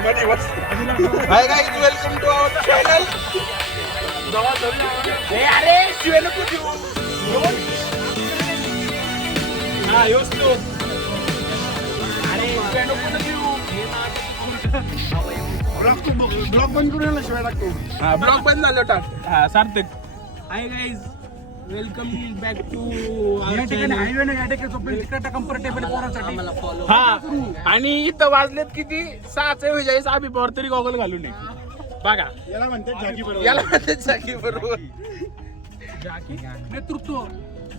High guys, welcome to our channel. अरे शिवे नको देऊ. हा योच तो. अरे शिवे नको देऊ. ब्लॉग बंद करून यायला शिवाय टाकतो. हा ब्लॉग बंद झालं टाक. हा Sarthak. Hi guys, welcome back to या ठिकाणी हायवे नाही, या ठिकाणी झोपेल तिकडे कम्फर्टेबल पोरांसाठी. हा आणि इथं वाजलेत किती 6:46. आम्ही पॉवर तरी गॉगल घालू नये. बघा याला म्हणते जागी बरोबर. याला म्हणते जागी बरोबर. नेतृत्व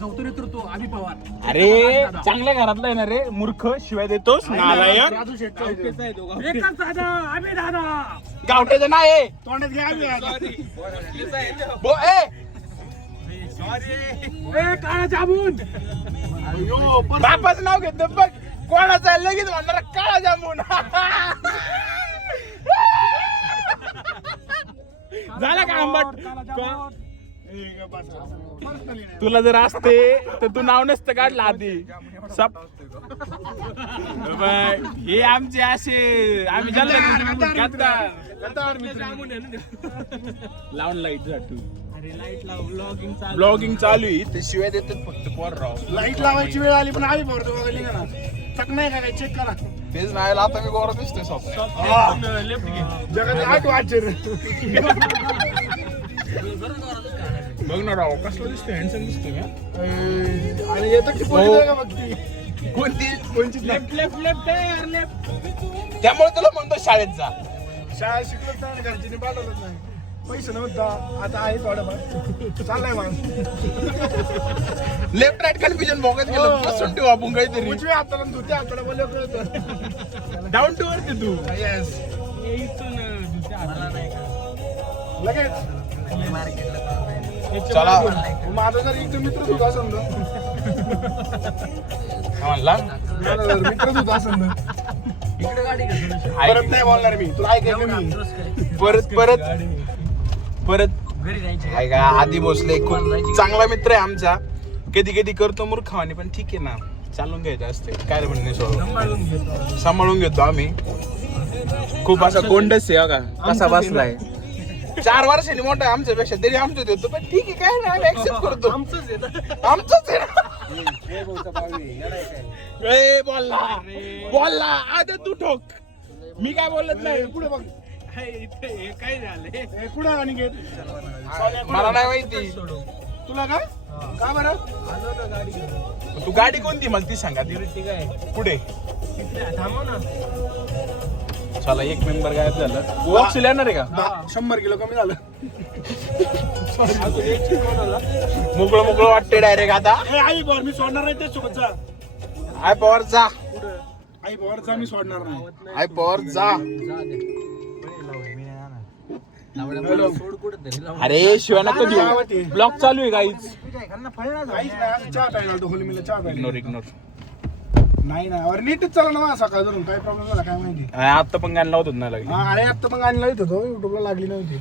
गौतम नेतृत्व अभि पवार. अरे चांगल्या घरातला आहे ना रे, मूर्ख शिवाय देतोस नालायक. राजू शेट्टी एकच दादा अभि दादा. गावठ्याचं नाही तोंडात घ्या आम्ही आज. ए काळा जामून. बापाचं नाव घेतो बघ. कोणाचं आहे लगेच म्हणणार काळा जामून. झाला का आंबट? तुला जर असते तर तू नाव नसतं काढलं आधी. सप हे आमचे असे आम्ही लावून लाईट जातो. अरे लाईट लाव, ब्लॉगिंग चालू. ब्लॉगिंग चालू आहे ते शिवाय देतात फक्त पोर राव. लाईट लावायची वेळ आली पण आम्ही भरतो बघा लिंगा ना. चक नाही का काय चेक करा. तेच नाही आता मी गोरा दिसतोय लेफ्ट घे. जगात 8 वाजचे रे. बघ ना राव कसलं दिसतोय, हँडसम दिसतोय का? आणि येतं की पोलीस आहे का बघ ती. कोणतीच लेफ्ट लेफ्ट लेफ्ट आहे, लेफ्ट. त्यामुळे तुला म्हणतो शाळेत जा. शाळा शिकवत नाही, घरच्याने पाठवलंच नाही. पैसे नव्हता, आता आहे थोडंफार. चाललंय मग. लेफ्ट राईट कन्फ्युजन बघत गेलं. बसून ठेवू आपण काहीतरी. उजव्या हाताला आणि धुत्या हाताला बोलव कळतं. Down to earth Tu. Yes हे इथून दुसऱ्या हाताला नाही का? लगेच चला माझा जर एक मित्र सुद्धा असेल ना, म्हणला माझा जर मित्र सुद्धा असेल ना, परत नाही बोलणार मी. तुला ऐकायचं मी. परत आहे का आधी भोसले खूप चांगला मित्र आहे आमचा. कधी कधी करतो मूर्खवाणी पण ठीक आहे ना, चालून घ्यायचं असते काय रे म्हणणे. सांभाळून घेतो आम्ही. खूप असा कोंडस आहे का कसा बसलाय. 4 वर्षांनी मोठा आहे आमच्यापेक्षा, तरी आमचं देतो पण ठीक आहे काय नाही, ऍक्सेप्ट करतो. आमचंच आहे ना. ए बोलला आता तू ठोक. मी काय बोलत नाही. पुढे बघ. इथे हे काय झालंय? हे कुठं आणि घेत मला नाही माहिती. तुला काय का बरं. तू गाडी कोणती मला ती सांगा. ती पुढे थांबव ना. चला एक मेंबर गायब झालं. वॉक्सिल येणार आहे का? 100 किलो कमी झालं. मोकळं वाटते डायरेक्ट आता. हे आई पवार मी सोडणार नाही, ते सोबत जा. आय पॉवर जा. आई पवारचा मी सोडणार नाही. आय पॉवर जा. अरे शिवाय नको देऊ. ब्लॉक चालू आहे गाईच. काहीच नाही, असं चहा प्यायला होतो होलीमीला चहा प्यायला. इग्नोर. नाही ना अरे नीटच चालला ना सकाळ धरून. काय प्रॉब्लेम झाला काय माहिती. आता पण गाणं लावत ना लागली. हा अरे आता मग आणि लावत होतो, युट्यूबला लागली नव्हती.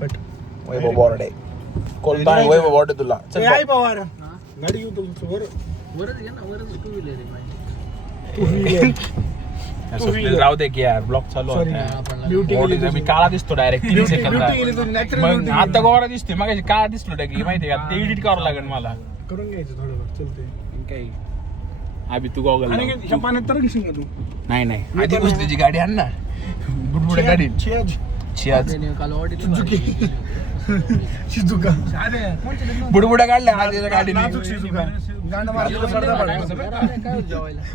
कट वैभव बॉर्डे कोलता आहे. वैभव बॉर्डे तुला ए, आई पवार गाडी घेऊ तुमचं वर. वरच घे ना, वरच टू व्हीलर आहे माझी. राहू दे की यार. ब्लॉक चालू होता. ब्युटी मी काळा दिसतो डायरेक्ट 3 सेकंद. नॅचरल आता गोरा दिसते मग काळा दिसलो की माहिती का. ते एडिट करावं लागेल मला. करून घ्यायचं थोडंफार चलते. काही अभि तू गॉगल आणि ह्या पाण्यात तर घेशील का तू. नाही आधी घुसल्याची गाडी आण ना. बुडबुडे गाडी छियाज काल ऑडिट शिजुका बुडबुड्या काढल्या आधीच्या गाडीने. नाजूक शिजुका गांड मारलं तर पडदा पाडतो.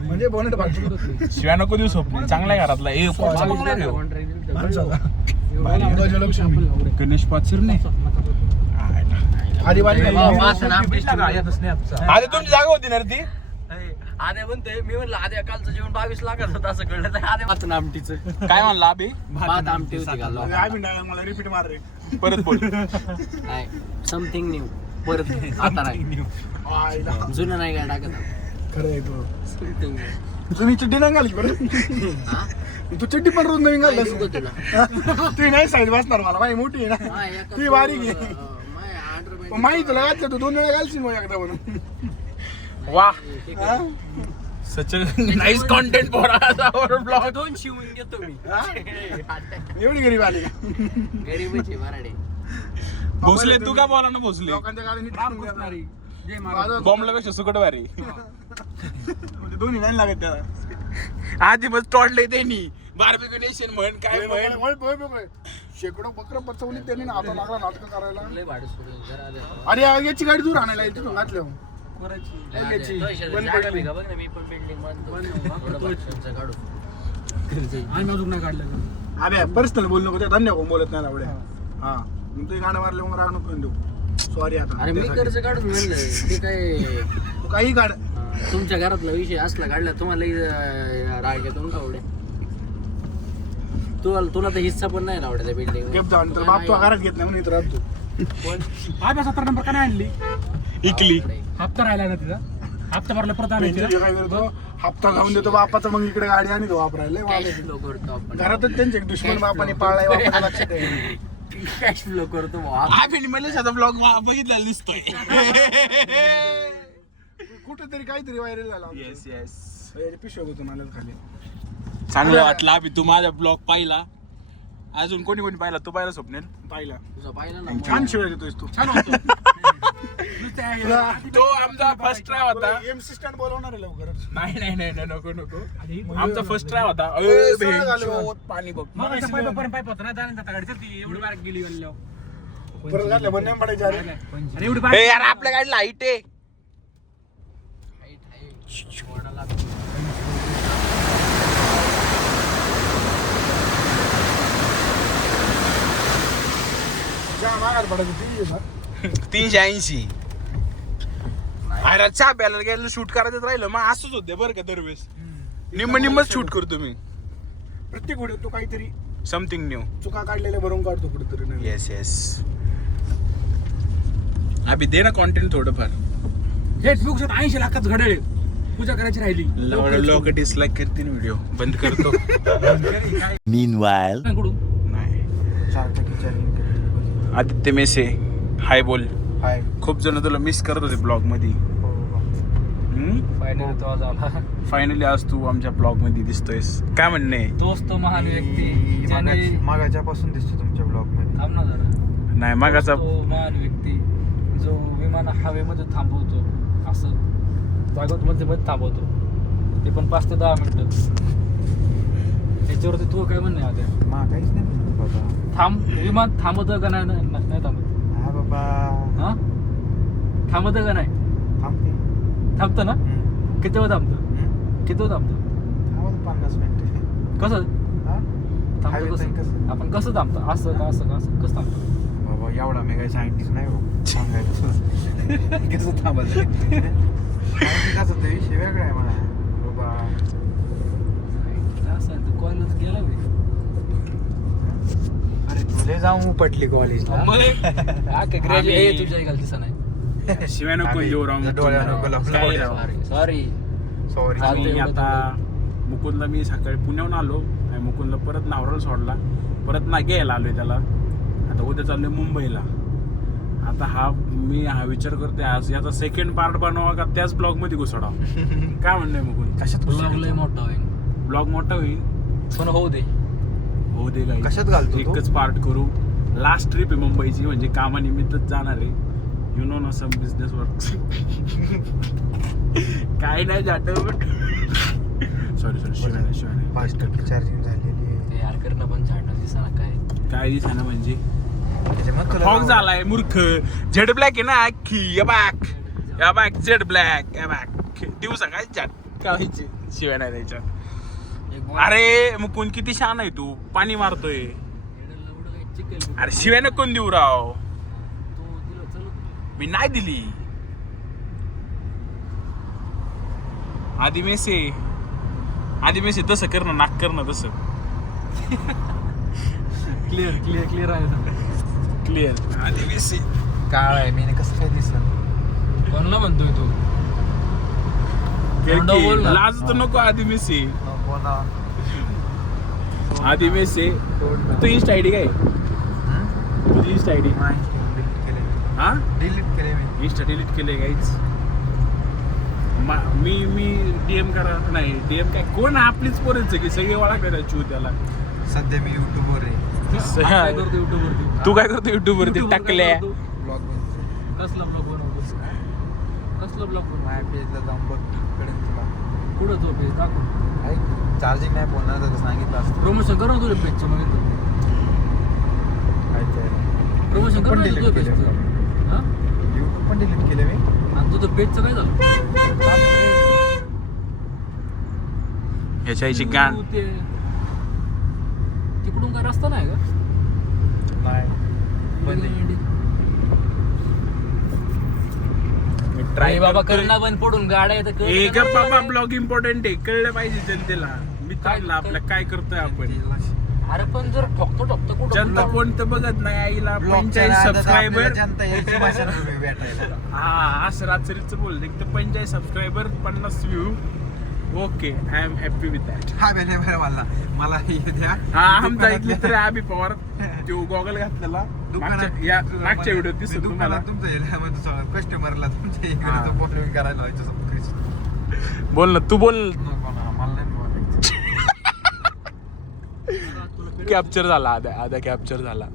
म्हणजे बोनेट पाडतो. शिवाय नको देऊ स्वप्न. चांगल्या घरातला ए कोणचा बंगला रे हो? गजलक्ष्मी गणेश पाचरने. आधी बाजी आधी तुमची जागा होती ना रे ती. आद्या म्हणतोय, मी म्हणलं आद्या कालचं जेवण 22 लाखाचं होतं असं कळलं तर आद्या भात आमटीचं. काय म्हणला अभि? भात आमटी होती काल. मला रिपीट मार रे. परत बोल. Something new. परत आता नाही, जुनं नाही काय टाकत. खरं आहे तो. Something new. जुनी चिड्डी नाही घाली बरं. तू चिड्डी पण रोज नवीन घाललास. ती नाही साईड बसणार मला. माही मोठी आहे ना, ती बारीक आहे. माही तुला घातलं तू 2 वेळा घालशील मग एकदा म्हणून. Wow such nice content for our blog. 2 शिवून घेतो मी. एवढी गरीब आली का? गरीबच आहे मराठे. भोसले तू का बोला ना भोसले. लोकांच्या गाडी नीट करून देणार. जय महाराज. बॉम्बलापेक्षा सुकट भारी. म्हणजे दोन्ही नाही लागत त्याला. आधी बस तोडले त्यांनी बार्बिक्यू नेशन म्हण काय म्हण. शेकडो बकरं बचवली त्यांनी ना आता लागला नाटक करायला. लय भाडं सोडून जरा दे. अरे याची गाडी दूर आणायला येते तू घातल्या याची. जागा बिगा बघ ना, मी पण बिल्डिंग बांधतो. थोडं बाथरूमचं काढू. आम्ही अजून नाही काढलं. अरे पर्सनल बोलू नको, धन्य कोण बोलत नाही एवढ्या. हा मग ते गाणं मारले मग राग नको देऊ. सॉरी आता. अरे मी कर्ज काढून म्हणलं ते काय तू काही काढ. तुमच्या घरातला विषय असला काढला तुम्हाला राग येतो का एवढे. तुला तर हिस्सा पण नाही आवडत त्या बिल्डिंग. गेप जाऊन तर बाप तू घरात घेत नाही म्हणून इथं राहतो. आम्ही 17 नंबर का नाही आणली. इकली हप्ता राहिला ना तिचा. हप्ता भरला परत आणायची ना. काय करतो हप्ता लावून देतो बापाचा, मग इकडे गाडी आणि तो वापरायला कॅश फ्लो करतो आपण. घरातच त्यांचे दुश्मन बापाने पाळलाय बापाच्या लक्षात आहे. कॅश फ्लो करतो आम्ही मला ब्लॉग बघितलेला दिसतोय. कुठेतरी काहीतरी व्हायरल झाला. येस येस पिशव होतो मला खाली. चांगलं वाटलं अभि तू माझा ब्लॉग पाहिला. अजून कोणी कोणी पाहिला. तू पाहिला स्वप्नेल. पाहिला तुझा पाहिला ना. छान शिवाय देतोयस तू. छान होतो. तो आमचा फर्स्ट ट्राय होता. एमसी स्टँड बोलवणार आहे लवकरच. नाही नको. आमचा फर्स्ट ट्राय होता. सगळं झालं. पाणी बघ. मग असं पाईप होतं ना, जाता गाडी ती एवढी बारीक गेली म्हणल्यावर. परत घातलं पण नाही पडायचे. अरे आणि एवढी ए बारीक. यार आपल्या गाडी लाईट आहे. ज्या मागात पडायची ती आहे ना. 380. अरे चहा प्यायला गेलं शूट करायचं राहिलं मग असंच होते बरं का दरवेळेस. निम्मच शूट करतो मी. प्रत्येक व्हिडिओ तू काहीतरी समथिंग न्यू. चुका काढलेल्या भरून काढतो कुठेतरी नाही. Yes yes. अभि दे ना कॉन्टेंट थोडंफार. हे फेसबुक 80 लाखात घडले. पूजा करायची राहिली. लोक डिसलाईक करतील व्हिडिओ बंद करतो. Meanwhile, नाही. आदित्य मेसे हाय बोल. हाय. खूप जण तुला मिस करत होते ब्लॉग मध्ये. फायनली तो आज आला. फायनली आज तू आमच्या ब्लॉग मध्ये दिसतोयस. काय म्हणणे. तोच तो महान व्यक्ती ज्याने मागाच्या पासून दिसतो तुमच्या ब्लॉग मध्ये. थांब ना जरा. नाही मागाचा तो महान व्यक्ती जो विमान हवेमध्ये थांबवतो. असं मध्ये थांबवतो. ते पण 5 ते 10 मिनिटं. त्याच्यावरती तू काय म्हणणे आता. काहीच नाही म्हणत बाबा. थांब विमान थांबवतं का नाही थांबत. हा बाबा हा थांबतं का नाही. थांबते. थांबतं ना. किती वेळ थांबतं. किती वेळ थांबतं. 50 मिनिट. कसं हा थांबतो हवेत कसं. नाही कसं? आपण कसं थांबतो. असं का असं का असं कसं थांबतो. बाबा एवढा मी काही सायंटिस्ट नाही हो सांगायला. कसं थांबायचं. कसं ते विषय वेगळा आहे मला बाबा. असं कॉलेज गेला मी. अरे तुले जाऊन पटली कॉलेजला. ग्रॅज्युएट तुझ्या घाल दिसा नाही. शिवाय नको येऊ राव. डोळ्या नको लावू. सॉरी. सॉरी. आणि आता मुकुंदला मी सकाळी पुण्याहून आलो आणि मुकुंदला परत नावराला सोडला. परत ना घ्यायला आलोय त्याला. आता उद्या चाललोय मुंबईला. आता मी विचार करतोय आज याचा सेकंड पार्ट बनवा का त्याच ब्लॉग मध्ये घुसडा. काय म्हणणं मुकुंद. कशात ब्लॉग लय मोठा होईल. ब्लॉग मोठा होईल. पण होऊ दे. हो दे गाई. कशात घालतो तू? एकच पार्ट करू. लास्ट ट्रिप आहे मुंबईची म्हणजे कामानिमित्तच जाणार आहे. यु नो ना सम बिझनेस वर्क. काय नाही जात. सॉरी शिवाय 5% चार्जिंग झालेली आहे. ते यार करणं पण झाडणं दिसा काय. काय दिसाना म्हणजे त्याच्यामुळे तुला फॉग झालाय मूर्ख. झेड ब्लॅक आहे ना अख्खी. या बॅक झेड ब्लॅक. या बॅक दिवसा काय झाड काय शिवाय नाही द्यायच्या. अरे मुकुंद किती छान आहे तू. पाणी मारतोय. अरे शिवाय नको देऊ राव. मी नाही दिली. आधी मेसे तसं कर ना. नाक कर ना तसं. क्लिअर आहे. क्लिअर. आधी मेसे काळ आहे मी कसं काय दिसलं. कोणाला म्हणतोय तू. बोल ना. लाज तर नको. आधी मेसे नको ना. आधी मेसे. तू इंस्टा आयडी काय. तुझी इंस्टा आयडी. डिलीट केले. हा डिलीट केले मी. इंस्टा डिलीट केले गाईच. मी डीएम करा नाही डीएम काय कोण आपलीच पोरच की सगळे वाळा करायची त्याला. सध्या मी युट्यूबवर आहे. काय करतो युट्यूब वरती? तू काय करतो युट्यूब वरती टाकल्या? ब्लॉग बनवतो. कसला ब्लॉग बनवतो? कसला ब्लॉग बनवतो? माझ्या पेजला जाऊन बघ कळेल तुला. कुठं तो पेज दाखव. ऐक चार्जिंग नाही बोलणार तर सांगितलं असतं. प्रमोशन कर ना तुझ्या पेजचं मग इथं. प्रमोशन कर पण ना डिलीट तुझ्या केलं पेजचं. हा? युट्यूब पण डिलीट केलं मी. आणि तुझं पेजचं काय झालं? याच्या आईची गाण. तू ते तिकडून काय रस्ता नाही का? नाही बंद आहे. ट्राय बाबा करणा बंद पडून गाड्या येतं एक बाबा ब्लॉग इम्पॉर्टंट आहे कळलं पाहिजे जनतेला. मित्रांना आपल्या काय करतोय आपण. अरे पण जर ठोकतो कुठं जनता कोण तर बघत नाही आईला. ब्लॉगच्या 45 नादात सबस्क्रायबर. आपल्याला जनता यायची भाषा नाही भेटायला. हा असं रात्रीच बोलते तर 45 subscriber 50 view. Okay I am happy with that. हा बेने बरं मला हे द्या. हा आमचा इथले तर आम्ही पवार तो गॉगल घातलेला मागच्या व्हिडिओ दिसत तुम्हाला. तुमचं कस्टमरला तुमच्या हा. इकडे फॉलोइंग करायला व्हायचं सबस्क्राईब. बोल ना तू बोल. मला नाही बोलायचं. कॅप्चर झाला आधा कॅप्चर झाला.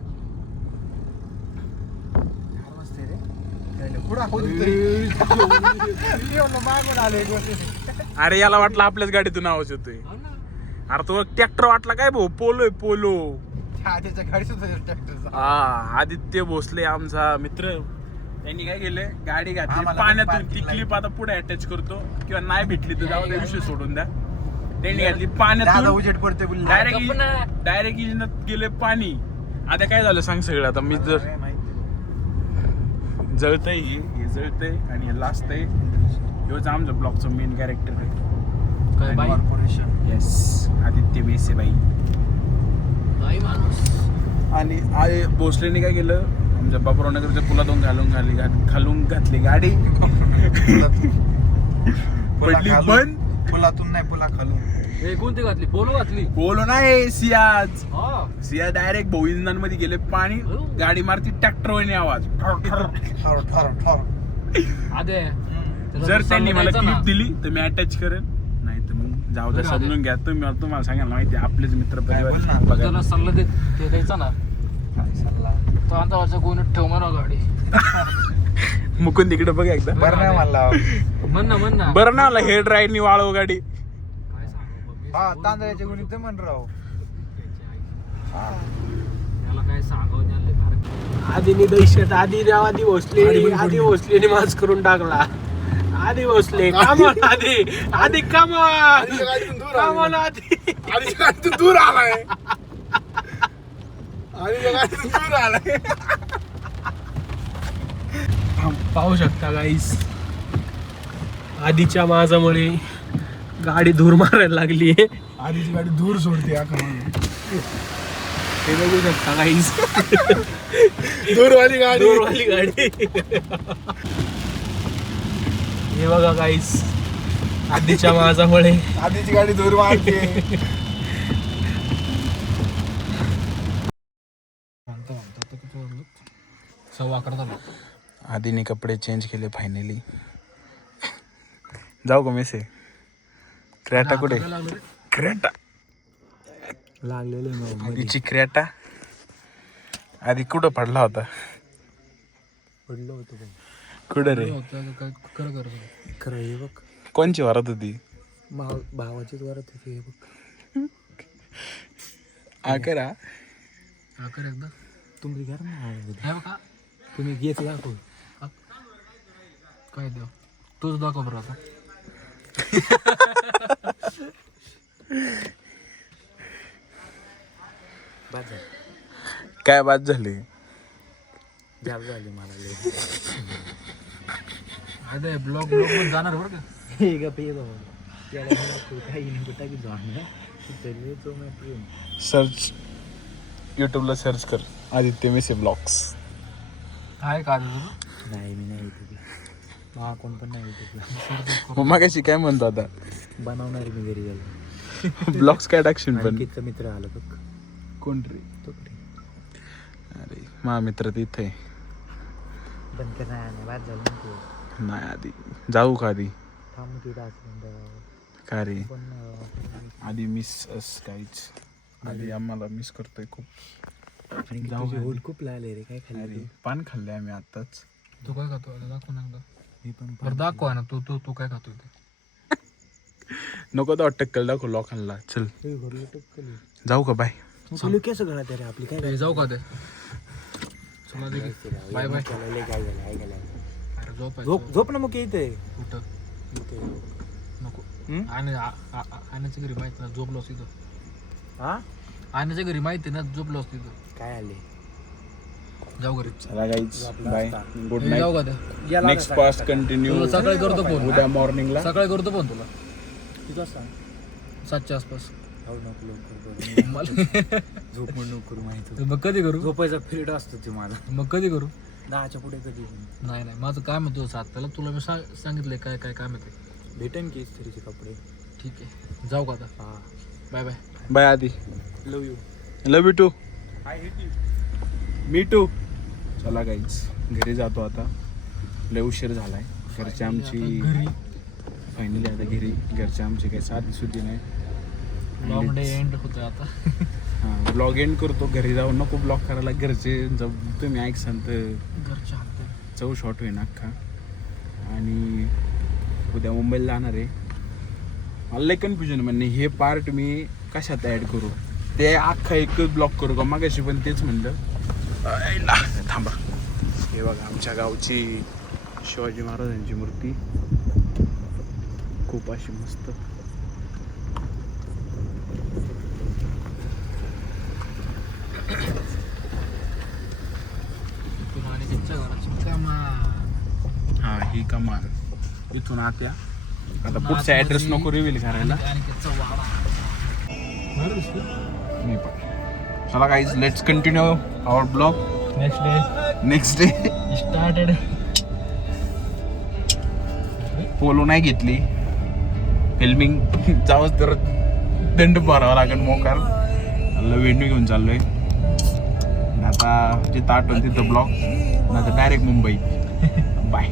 चार वाजता रे. काय नाही. पुढं होती तरी. एवढं मागून आलो एक वर्ष. अरे याला वाटलं आपल्याच गाडीतून आवाज येतोय. अरे तो ट्रॅक्टर वाटला काय भाऊ पोलो आहे पोलो. त्याच्या गाडी सुद्धा ट्रॅक्टरचा. हा आदित्य भोसले आमचा मित्र. त्यांनी काय केलंय गाडी घातली आम्हाला पाण्यातून. ती parking क्लिप आता पुढे अटॅच करतो किंवा नाही भेटली तर जाऊ द्या विषय सोडून द्या. त्यांनी घातली दादा पाण्यातून उजेड पडते बोलले. डायरेक्ट इंजिनात गेले पाणी. आता काय झालं सांग सगळं. आता मी जर जळतंय हे जळतंय आणि हे लाजतंय. हेच आमचं ब्लॉगचं मेन कॅरेक्टर आहे. काय बाई कॉर्पोरेशन. येस आदित्य बेसे बाई. बाई माणूस. आणि भोसलेने काय केलं आमच्या बाबुराव नगरच्या पुलातून खालून घातली गाडी. पडली बंद. पुलातून नाही पुला खालून. हे कोणती घातली? पोलो घातली. बोलो नाही सियाज. हा. सियाज डायरेक्ट भाऊ इंधनांमध्ये गेले पाणी. गाडी मारती ट्रॅक्टरने आवाज. ठर ठर ठर. आदे जर त्यांनी मला क्लिप दिली तर मी अटॅच करेन. नाही तर मग जाऊ द्या समजून घ्या. तुम्हाला सांगायला माहिती आपलेच मित्र परिवार. त्याला सल्ला ते द्यायचा ना. काय सल्ला. तो अंदाजाच्या गोणीत ठेव म्हणा गाडी. मुकुंद तिकडे बघ एकदा. बरं नाही म्हणला. म्हण ना. बरं ना हेड राईडनी वाळव गाडी. काय सांगू हा तांदळाच्या गुणी तर म्हण राव. याला काय सांगावं त्याला फार. आधीनी दहशत आधी भोसले माज करून टाकला. आधी भोसले कामन आधी कामन आधी गाडीतून दूर आलाय. गाडीतून दूर आलाय. पाहू शकता गाईस आधीच्या माझ्यामुळे गाडी धूर मारायला लागली. आधीची गाडी दूर सोडते. हे बघू शकता गाईस दूरवाली गाडी. दूरवाली गाडी. हे बघा गाईस आधीच्या माझ्यामुळे आधीची गाडी दूर मारते. सव्वा करता. आधीने कपडे चेंज केले फायनली. जाऊ का मेसे. क्रेटा कुठे. क्रेटा लागलेले आधीची क्रेटा. आधी कुठं पडला होता. पडलं होतं कुठं रे. खरं हे बघ. कोणची वरात होती. भावाचीच वरत होती. हे बघ. आकरा आकर एकदा तुम्ही घर ना बघा. तुम्ही घेत दाखव. काय देव तूच दाखव बरं आता. काय बाद झाली. जाब झाली मला. अरे ब्लॉग पण जाणार बरं का. हे का पे काही नाही कुठं की जाणार. सर्च यूट्यूबला सर्च कर आदित्य मेसे ब्लॉग्स. आहे का नाही मी नाही युट्यूबला. कोण पण नाही युट्यूबला. मग मागाशी काय म्हणतो आता. बनवणार मी घरी गेलो. ब्लॉग्स काय टाकशील पण. मित्र आला बघ. कोण रे. तो अरे मा मित्र तिथे बंद करणार बाद झालं. नाही आधी जाऊ का आधी. थांब तिथं का रे पण आधी मिस अस काहीच आधी आम्हाला मिस करतोय खूप जाऊ तुझे आधी. होट खूप लागले रे काय अरे पान खाल्ले आम्ही आताच तू काय खातो दाखव ना मी पण बरं दाखव ना तू काय खातोय ते नको तर टक्कल दाखव लोकांना चल घरलं टक्कल जाऊ का बाय कसं घरात रे आपली काय ए, जाऊ का ते चला दे की. बाय बाय काय झालं अरे झोप ना मग इथे कुठं नको आण्याच्या घरी माहिती ना झोपलोस तिथं हा आण्याच्या घरी माहिती ना झोपलोस तिथं काय आले जाऊ घरी चला गाईज बाय गुड ए, जाऊ नाईट का ते नेक्स्ट पास्ट कंटिन्यू तुला सकाळी करतो फोन उद्या मॉर्निंगला सकाळी करतो फोन तुला तुझा सांग 7च्या आसपास नको लवकर मला झोप म्हणून नको करू माहिती तर मग कधी करू झोपायचा पिरियड असतो ते माझा मग कधी करू 10च्या पुढे कधी पण. नाही माझं काम आहे तुझं 7 त्याला तुला मी सांगितलंय काय काय काम आहे ते भेटेन की इस्त्रीचे कपडे ठीक आहे जाऊ का आता हा बाय बाय बाय आधी love you love you too me too चला गाईज घरी जातो आता लय उशीर झालाय घरची आमची फायनली आता घरी घरचे आमची काही साधी सुद्धी नाही लॉंग डे एंड होतोय आता हां ब्लॉग एंड करतो घरी जाऊन नको ब्लॉग करायला घरचे तुम्ही ऐकसान तर घरच्या हात चव शॉर्ट होईन अख्खा आणि उद्या मुंबईला जाणार आहे मला लय कन्फ्युजन म्हणजे हे पार्ट मी कशात ॲड करू ते अख्खा एकच ब्लॉक करू का मागाशी पण तेच म्हणलं आयला, थांबा हे बघा आमच्या गावची शिवाजी महाराजांची मूर्ती खूप अशी मस्त आणि त्यांच्या घराची कमान हा ही कमान इथून आत्या आता पुढचा ऍड्रेस नको रिव्हील करायला आणि त्याचा वाडा मी पण चला guys let's continue our vlog next day started पोलो नाही घेतली फिल्मिंग जावंच तर दंड भरावा लागेल मोकार वेणू घेऊन चाललोय आता जिथं आठवण तिथं ब्लॉग नाही डायरेक्ट मुंबई बाय